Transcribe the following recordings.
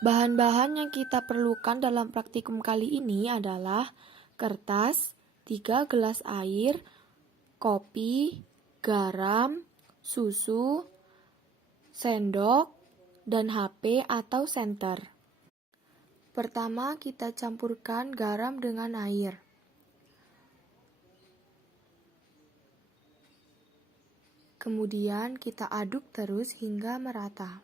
Bahan-bahan yang kita perlukan dalam praktikum kali ini adalah kertas, 3 gelas air, kopi, garam, susu, sendok, dan HP atau senter. Pertama, kita campurkan garam dengan air. Kemudian kita aduk terus hingga merata.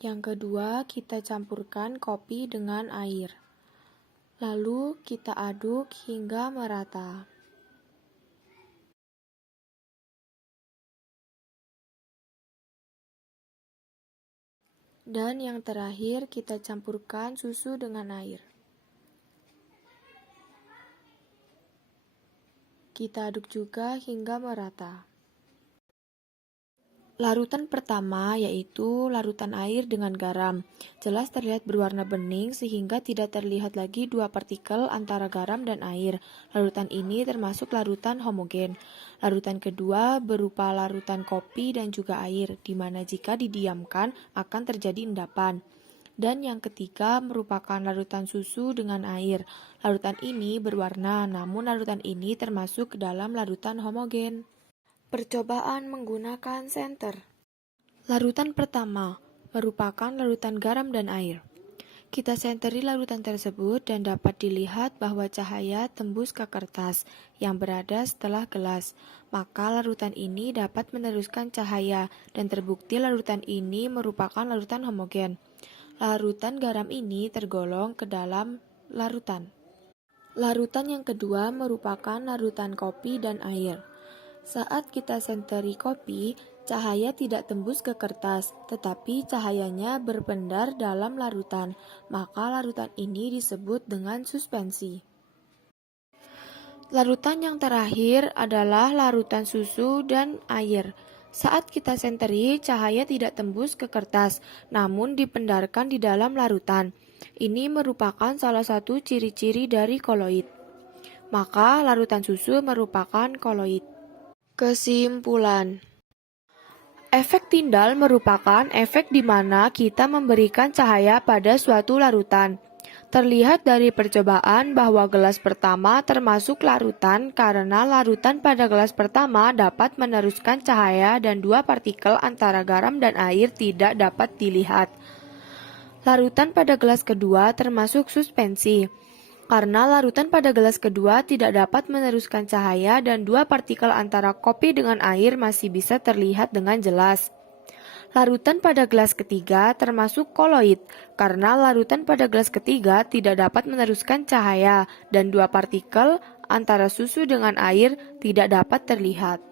Yang kedua, kita campurkan kopi dengan air. Lalu kita aduk hingga merata. Dan yang terakhir, kita campurkan susu dengan air. Kita aduk juga hingga merata. Larutan pertama yaitu larutan air dengan garam. Jelas terlihat berwarna bening sehingga tidak terlihat lagi dua partikel antara garam dan air. Larutan ini termasuk larutan homogen. Larutan kedua berupa larutan kopi dan juga air, di mana jika didiamkan akan terjadi endapan. Dan yang ketiga merupakan larutan susu dengan air. Larutan ini berwarna, namun larutan ini termasuk ke dalam larutan homogen. Percobaan menggunakan senter. Larutan pertama merupakan larutan garam dan air. Kita senteri larutan tersebut dan dapat dilihat bahwa cahaya tembus ke kertas yang berada setelah gelas. Maka larutan ini dapat meneruskan cahaya dan terbukti larutan ini merupakan larutan homogen. Larutan garam ini tergolong ke dalam larutan. Larutan yang kedua merupakan larutan kopi dan air. Saat kita senteri kopi, cahaya tidak tembus ke kertas, tetapi cahayanya berpendar dalam larutan, maka larutan ini disebut dengan suspensi. Larutan yang terakhir adalah larutan susu dan air. Saat kita senteri, cahaya tidak tembus ke kertas, namun dipendarkan di dalam larutan. Ini merupakan salah satu ciri-ciri dari koloid. Maka larutan susu merupakan koloid. Kesimpulan. Efek tindal merupakan efek di mana kita memberikan cahaya pada suatu larutan. Terlihat dari percobaan bahwa gelas pertama termasuk larutan karena larutan pada gelas pertama dapat meneruskan cahaya dan dua partikel antara garam dan air tidak dapat dilihat. Larutan pada gelas kedua termasuk suspensi. Karena larutan pada gelas kedua tidak dapat meneruskan cahaya dan dua partikel antara kopi dengan air masih bisa terlihat dengan jelas. Larutan pada gelas ketiga termasuk koloid, karena larutan pada gelas ketiga tidak dapat meneruskan cahaya dan dua partikel antara susu dengan air tidak dapat terlihat.